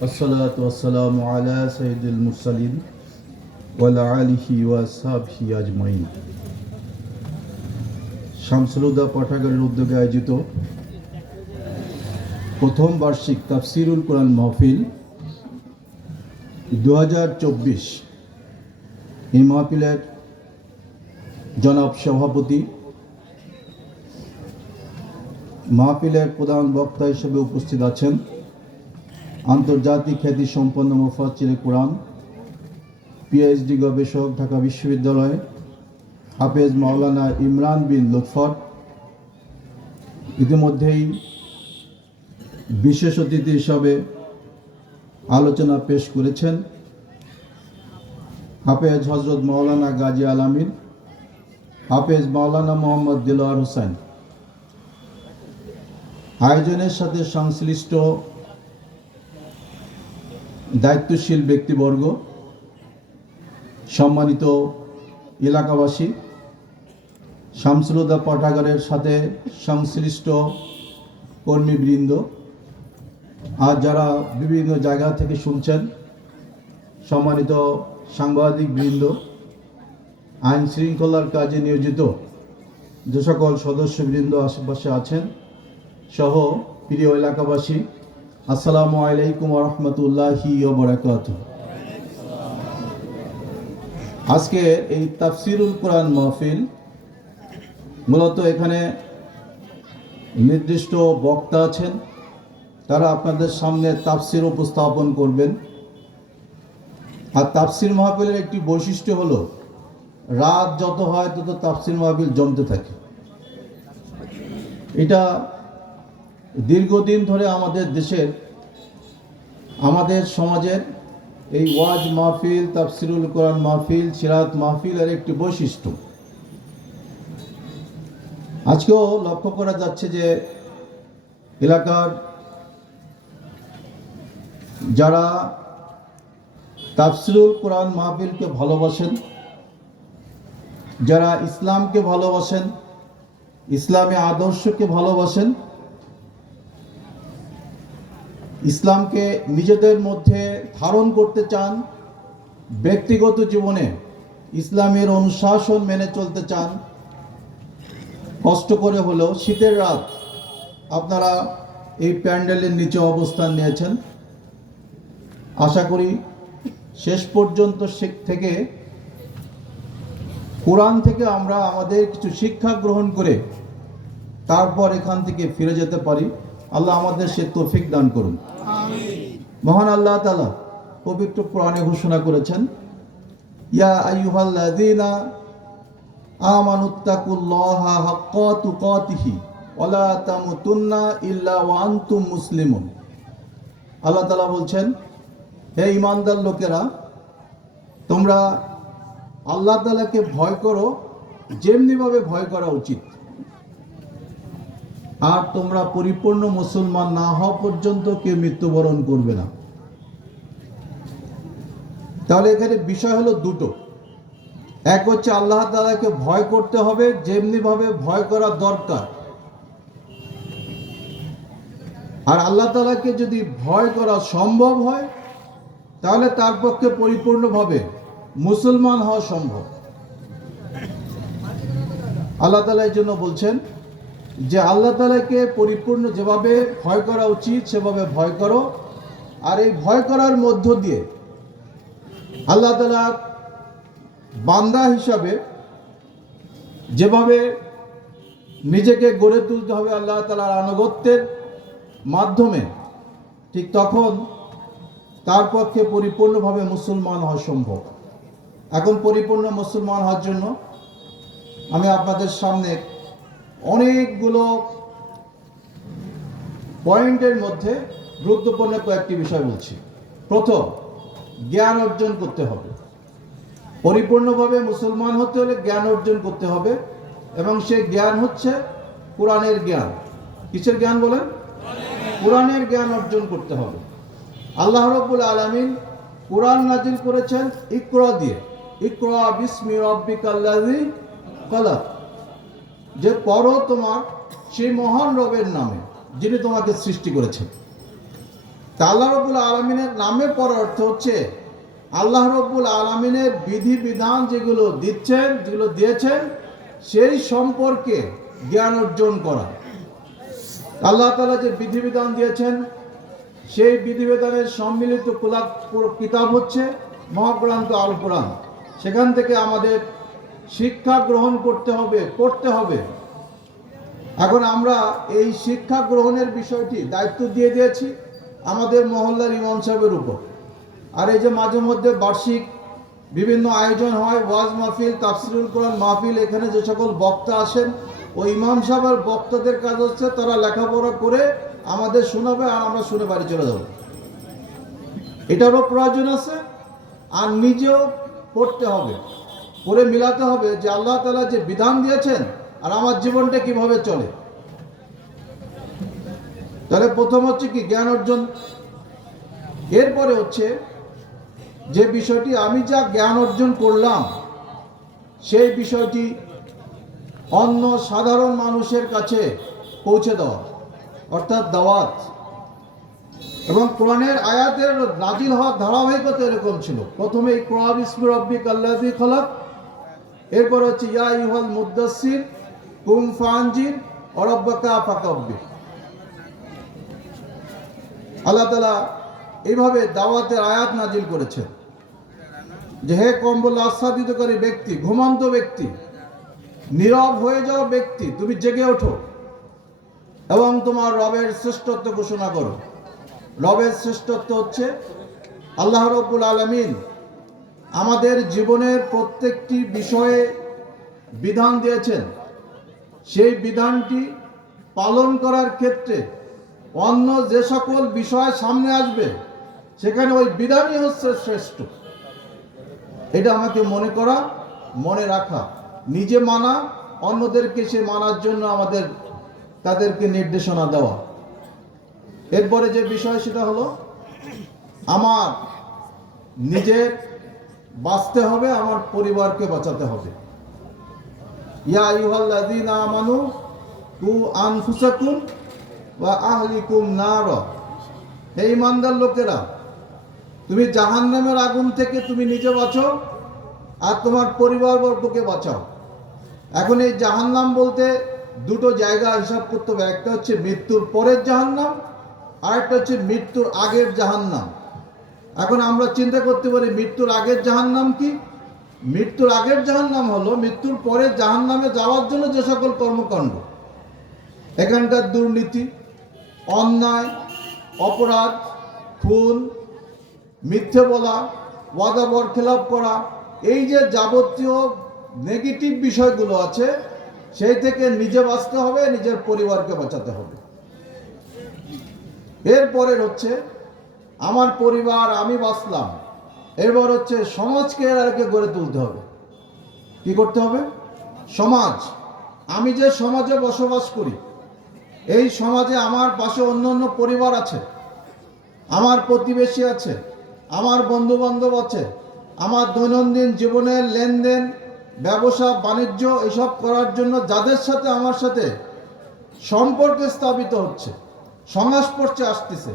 والصلاة والسلام على سيد المرسلين وعلى آله وأصحابه أجمعين শামসুলুদা পাঠাগারের উদ্যোগে আয়োজিত প্রথম বার্ষিক তাফসিরুল কোরআন মাহফিল দু এই মাহফিলের জনাব সভাপতি মাহফিলের প্রধান বক্তা হিসেবে উপস্থিত আছেন আন্তর্জাতিক খ্যাতি সম্পন্ন মুফাচ্চির কোরআন পিএইচডি গবেষক, ঢাকা বিশ্ববিদ্যালয়, হাফেজ মাওলানা ইমরান বিন লুৎফর। ইতিমধ্যেই বিশেষ অতিথি হিসাবে আলোচনা পেশ করেছেন হাফেজ হজরত মাওলানা গাজী আল আলামিন হাফেজ মাওলানা মোহাম্মদ দিলওয়ার হোসেন। আয়োজনের সাথে সংশ্লিষ্ট দায়িত্বশীল ব্যক্তিবর্গ, সম্মানিত এলাকাবাসী শামসুলুদা পাঠাগারের সাথে সংশ্লিষ্ট কর্মীবৃন্দ, আর যারা বিভিন্ন জায়গা থেকে শুনছেন, সম্মানিত সাংবাদিক বৃন্দ আইন শৃঙ্খলার কাজে নিয়োজিত যে সকল সদস্যবৃন্দ আশেপাশে আছেন, সহ প্রিয় এলাকাবাসী আসসালামু আলাইকুম রহমতুল্লাহি বরাকাত আজকে এই তাফসিরুল কোরআন মাহফিল মূলত এখানে নির্দিষ্ট বক্তা আছেন। তারা আপনাদের সামনে তাফসির উপস্থাপন করবেন। আর তাফসির মাহফিলের একটি বৈশিষ্ট্য হলো, রাত যত হয় তত তাফসির মাহফিল জমতে থাকে। এটা দীর্ঘদিন ধরে আমাদের দেশের, আমাদের সমাজের এই ওয়াজ মাহফিল, তাফসিরুল কোরআন মাহফিল, সিরাত মাহফিলের একটি বৈশিষ্ট্য। আজকেও লক্ষ্য করা যাচ্ছে যে এলাকার যারা তাফসিরুল কোরআন মাহফিলকে ভালোবাসেন, যারা ইসলামকে ভালোবাসেন, ইসলামী আদর্শকে ভালোবাসেন ইসলামকে নিজেদের মধ্যে ধারণ করতে চান, ব্যক্তিগত জীবনে ইসলামের অনুশাসন মেনে চলতে চান, কষ্ট করে হলেও শীতের রাত আপনারা এই প্যান্ডেলের নিচে অবস্থান নিয়েছেন। আশা করি শেষ পর্যন্ত থেকে কোরআন থেকে আমরা আমাদের কিছু শিক্ষা গ্রহণ করে তারপর এখান থেকে ফিরে যেতে পারি। আল্লাহ আমাদের সে তৌফিক দান করুন। মহান আল্লাহ তালা পবিত্র কোরআনে ঘোষণা করেছেন, ইয়া আইয়ুহাল্লাযীনা আমানুত্তাকুল্লাহা হাক্কা তুকাতিহি ওয়ালা তামুতুন্না ইল্লা ওয়া আনতুম মুসলিমুন। আল্লাহ তাআলা বলছেন, হে ইমানদার লোকেরা, তোমরা আল্লাহ তাআলাকে ভয় করো, যেমনিভাবে ভয় করা উচিত। আর তোমরা পরিপূর্ণ মুসলমান না হওয়া পর্যন্ত কেউ মৃত্যুবরণ করবে না। তাহলে এখানে বিষয় হলো দুটো। এক হচ্ছে আল্লাহ তালাকে ভয় করতে হবে যেমনি ভাবে ভয় করা দরকার। আর আল্লাহ তালাকে যদি ভয় করা সম্ভব হয়, তাহলে তার পক্ষে পরিপূর্ণভাবে মুসলমান হওয়া সম্ভব। আল্লাহ তালা এই জন্য বলছেন যে আল্লাহ তালাকে পরিপূর্ণ যেভাবে ভয় করা উচিত, সেভাবে ভয় করো। আর এই ভয় করার মধ্য দিয়ে আল্লাহ তালার বান্দা হিসাবে যেভাবে নিজেকে গড়ে তুলতে হবে আল্লাহ তালার আনুগত্যের মাধ্যমে, ঠিক তখন তার পক্ষে পরিপূর্ণভাবে মুসলমান হওয়া সম্ভব। এখন পরিপূর্ণ মুসলমান হওয়ার জন্য আমি আপনাদের সামনে অনেকগুলো পয়েন্টের মধ্যে গুরুত্বপূর্ণ কয়েকটি বিষয় বলছি। প্রথম, জ্ঞান অর্জন করতে হবে। পরিপূর্ণভাবে মুসলমান হতে হলে জ্ঞান অর্জন করতে হবে এবং সেই জ্ঞান হচ্ছে কোরআনের জ্ঞান। কিসের জ্ঞান বলেন? কোরআনের জ্ঞান অর্জন করতে হবে। আল্লাহ রব্বুল আলমিন কোরআন নাজিল করেছেন ইকরা দিয়ে। ইকরা বিসমি রব্বিকাল্লাযী কলাক যে পড়ো তোমার সেই মহান রবের নামে, যিনি তোমাকে সৃষ্টি করেছেন। তা আল্লাহ রব্বুল আলমিনের নামে পড়ার অর্থ হচ্ছে, আল্লাহ রব্বুল আলমিনের বিধি বিধান যেগুলো দিচ্ছেন, যেগুলো দিয়েছেন, সেই সম্পর্কে জ্ঞান অর্জন করা। আল্লাহ তালা যে বিধিবিধান দিয়েছেন, সেই বিধিবিধানের সম্মিলিত কিতাব হচ্ছে মহাপ্রান্ত আল কোরআন সেখান থেকে আমাদের শিক্ষা গ্রহণ করতে হবে পড়তে হবে। এখন আমরা এই শিক্ষা গ্রহণের বিষয়টি দায়িত্ব দিয়ে দিয়েছি আমাদের মহল্লার ইমাম সাহেবের উপর। আর এই যে মাঝে মধ্যে বার্ষিক বিভিন্ন আয়োজন হয়, ওয়াজ মাহফিল, তাফসিরুল কোরআন মাহফিল, এখানে যে সকল বক্তা আসেন, ওই ইমাম সাহেব আর বক্তাদের কাজ হচ্ছে তারা লেখাপড়া করে আমাদের শোনাবে আর আমরা শুনে বাড়ি চলে যাব। এটারও প্রয়োজন আছে আর নিজেও পড়তে হবে। পড়ে মিলাতে হবে যে আল্লাহ তালা যে বিধান দিয়েছেন আর আমার জীবনটা কীভাবে চলে। তাহলে প্রথম হচ্ছে কি জ্ঞান অর্জন। এরপরে হচ্ছে যে বিষয়টি আমি যা জ্ঞান অর্জন করলাম, সেই বিষয়টি অন্য সাধারণ মানুষের কাছে পৌঁছে দেওয়া, অর্থাৎ দাওয়াত। এবং কোরআনের আয়াতের নাজিল হওয়ার ধারাবাহিকতা এরকম ছিল। প্রথমে কোরআন ইসমু রব্বিক আল্লাহি খলাক এরপর হচ্ছে, ইয়া ইউহাল মুদাসির কুম ফানজির, অরব্বাকা ফাকাব্বি আল্লাহ তালা এইভাবে দাওয়াতের আয়াত নাজিল করেছেন। যে হে কম্বল আচ্ছাদিতকারী ব্যক্তি, ঘুমন্ত ব্যক্তি, নীরব হয়ে যাওয়া ব্যক্তি, তুমি জেগে ওঠো এবং তোমার রবের শ্রেষ্ঠত্ব ঘোষণা করো। রবের শ্রেষ্ঠত্ব হচ্ছে আল্লাহ রব্বুল আলমিন আমাদের জীবনের প্রত্যেকটি বিষয়ে বিধান দিয়েছেন। সেই বিধানটি পালন করার ক্ষেত্রে অন্য যে সকল বিষয় সামনে আসবে, সেখানে ওই বিধানই হচ্ছে শ্রেষ্ঠ। এটা আমাকে মনে করা, মনে রাখা, নিজে মানা, অন্যদেরকে সে মানার জন্য আমাদের, তাদেরকে নির্দেশনা দেওয়া। এরপরে যে বিষয় সেটা হলো, আমার নিজের বাঁচতে হবে, আমার পরিবারকে বাঁচাতে হবে। ইয়া আইয়ুহাল্লাযীনা আমানু, কু আনফুসাকুম ওয়া আহলিকুম নার। হে ইমানদার লোকেরা, তুমি জাহান্নামের আগুন থেকে তুমি নিজে বাঁচো আর তোমার পরিবারবর্গকে বাঁচাও। এখন এই জাহান্নাম বলতে দুটো জায়গা হিসাব করতে হবে, একটা হচ্ছে মৃত্যুর পরের জাহান্নাম আর একটা হচ্ছে মৃত্যুর আগের জাহান্নাম। এখন আমরা চিন্তা করতে পারি, মৃত্যুর আগের জাহান্নাম কি? মৃত্যুর আগের জাহান্নাম হলো, মৃত্যুর পরে জাহান্নামে যাওয়ার জন্য যে সকল কর্মকাণ্ড। এখানকার দুর্নীতি, অন্যায়, অপরাধ, খুন, মিথ্যে বলা ওয়াদা বরখেলাপ করা, এই যে যাবতীয় নেগেটিভ বিষয়গুলো আছে, সেই থেকে নিজে বাঁচতে হবে, নিজের পরিবারকে বাঁচাতে হবে। এরপরের হচ্ছে আমার পরিবার, আমি বাঁচলাম। এরপর হচ্ছে সমাজকে আগে গড়ে তুলতে হবে। কি করতে হবে? সমাজ। আমি যে সমাজে বসবাস করি, এই সমাজে আমার পাশে অন্য অন্য পরিবার আছে, আমার প্রতিবেশী আছে, আমার বন্ধু বান্ধব আছে, আমার দৈনন্দিন জীবনের লেনদেন, ব্যবসা, বাণিজ্য, এসব করার জন্য যাদের সাথে আমার সাথে সম্পর্ক স্থাপিত হচ্ছে সংস্পর্শে আসতেছে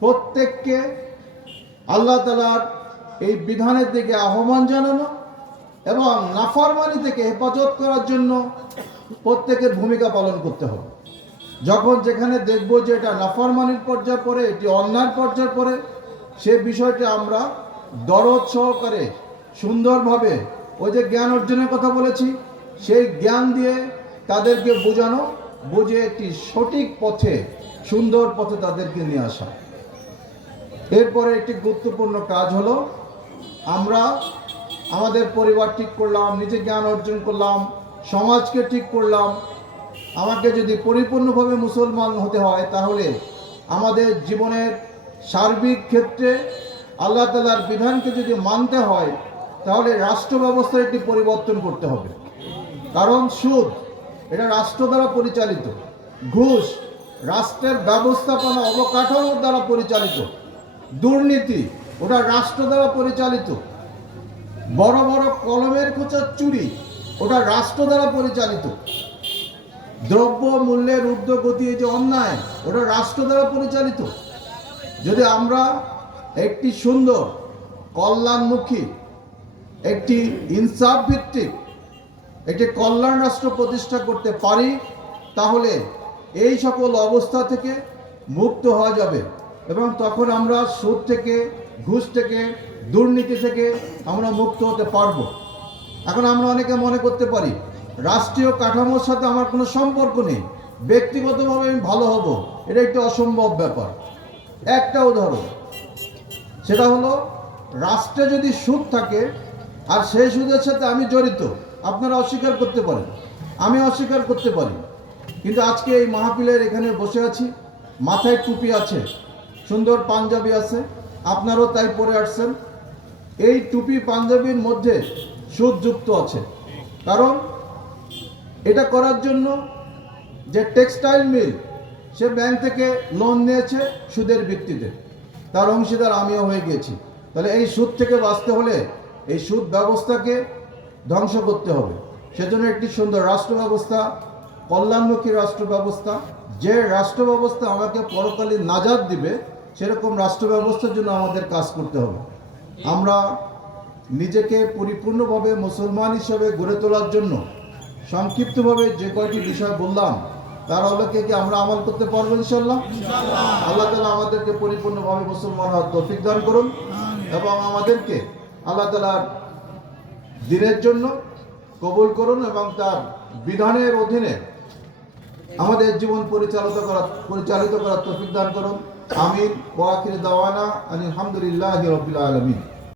প্রত্যেককে আল্লাহ তালার এই বিধানের দিকে আহ্বান জানানো এবং নাফরমানি থেকে হেফাজত করার জন্য প্রত্যেকের ভূমিকা পালন করতে হবে। যখন যেখানে দেখব যে এটা নাফরমানির পর্যায়ে পড়ে, এটি অন্যায় পর্যায়ে পড়ে, সে বিষয়টি আমরা দরদ সহকারে সুন্দরভাবে ওই যে জ্ঞান অর্জনের কথা বলেছি, সেই জ্ঞান দিয়ে তাদেরকে বোঝানো, বুঝে একটি সঠিক পথে, সুন্দর পথে তাদেরকে নিয়ে আসা। এরপরে একটি গুরুত্বপূর্ণ কাজ হলো, আমরা আমাদের পরিবার ঠিক করলাম, নিজে জ্ঞান অর্জন করলাম, সমাজকে ঠিক করলাম। আমাকে যদি পরিপূর্ণভাবে মুসলমান হতে হয়, তাহলে আমাদের জীবনের সার্বিক ক্ষেত্রে আল্লাহ তালার বিধানকে যদি মানতে হয়, তাহলে রাষ্ট্র ব্যবস্থার একটি পরিবর্তন করতে হবে। কারণ সুদ, এটা রাষ্ট্র দ্বারা পরিচালিত। ঘুষ, রাষ্ট্রের ব্যবস্থাপনা অবকাঠামোর দ্বারা পরিচালিত। দুর্নীতি, ওটা রাষ্ট্র দ্বারা পরিচালিত। বড় বড় কলমের খোঁচার চুরি, ওটা রাষ্ট্র দ্বারা পরিচালিত। দ্রব্য মূল্যের ঊর্ধ্বগতি যে অন্যায়, ওটা রাষ্ট্র দ্বারা পরিচালিত। যদি আমরা একটি সুন্দর, কল্যাণমুখী, একটি ইনসাফ ভিত্তিক একটি কল্যাণ রাষ্ট্র প্রতিষ্ঠা করতে পারি, তাহলে এই সকল অবস্থা থেকে মুক্ত হওয়া যাবে। এবং তখন আমরা সুদ থেকে, ঘুষ থেকে, দুর্নীতি থেকে আমরা মুক্ত হতে পারব। এখন আমরা অনেকে মনে করতে পারি, রাষ্ট্রীয় কাঠামোর সাথে আমার কোনো সম্পর্ক নেই, ব্যক্তিগতভাবে আমি ভালো হব, এটা একটি অসম্ভব ব্যাপার। একটা উদাহরণ, সেটা হলো, রাষ্ট্রে যদি সুদ থাকে, আর সেই সুদের সাথে আমি জড়িত, আপনারা অস্বীকার করতে পারেন। আমি অস্বীকার করতে পারি। কিন্তু আজকে এই মাহফিলের এখানে বসে আছি, মাথায় টুপি আছে। সুন্দর পাঞ্জাবি আছে, আপনারও তাই পরে আসছেন। এই টুপি পাঞ্জাবির মধ্যে সুদ যুক্ত আছে। কারণ এটা করার জন্য যে টেক্সটাইল মিল, সে ব্যাংক থেকে লোন নিয়েছে সুদের ভিত্তিতে। তার অংশীদার আমিও হয়ে গেছি। তাহলে এই সুদ থেকে বাঁচতে হলে এই সুদ ব্যবস্থাকে ধ্বংস করতে হবে। সেজন্য একটি সুন্দর রাষ্ট্র ব্যবস্থা, কল্যাণমুখী রাষ্ট্র ব্যবস্থা, যে রাষ্ট্র ব্যবস্থা আমাকে পরকালীন নাজাদ দিবে সেরকম রাষ্ট্র ব্যবস্থার জন্য আমাদের কাজ করতে হবে। আমরা নিজেকে পরিপূর্ণভাবে মুসলমান হিসেবে গড়ে তোলার জন্য সংক্ষিপ্তভাবে যে কয়টি বিষয় বললাম তার আলোকে কি আমরা আমল করতে পারব ইনশাল্লাহ আল্লাহ তালা আমাদেরকে পরিপূর্ণভাবে মুসলমান হওয়ার তৌফিক দান করুন এবং আমাদেরকে আল্লাহ তালার দিনের জন্য কবুল করুন এবং তার বিধানের অধীনে আমাদের জীবন পরিচালিত করা পরিচালিত করার তৌফিক দান করুন। আমিন ওয়াকির দাওয়ানা আলহামদুলিল্লাহ রবিল আলমিন